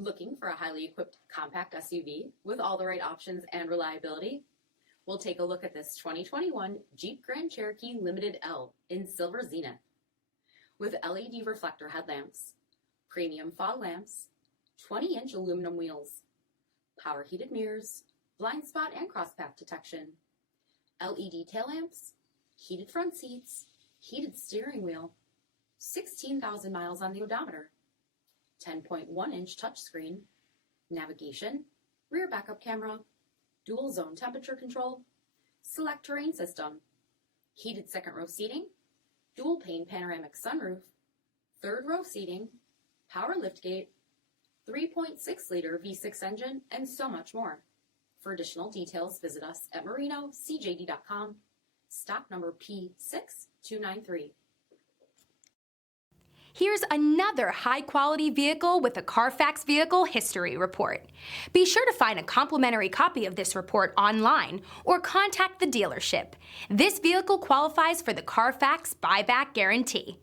Looking for a highly equipped compact SUV with all the right options and reliability? We'll take a look at this 2021 Jeep Grand Cherokee Limited L in Silver Zenith. With LED reflector headlamps, premium fog lamps, 20-inch aluminum wheels, power heated mirrors, blind spot and crosspath detection, LED tail lamps, heated front seats, heated steering wheel, 16,000 miles on the odometer, 10.1-inch touchscreen, navigation, rear backup camera, dual zone temperature control, select terrain system, heated second row seating, dual pane panoramic sunroof, third row seating, power liftgate, 3.6-liter V6 engine, and so much more. For additional details, visit us at marinocjd.com, stock number P6293. Here's another high-quality vehicle with a CARFAX Vehicle History Report. Be sure to find a complimentary copy of this report online or contact the dealership. This vehicle qualifies for the CARFAX Buyback Guarantee.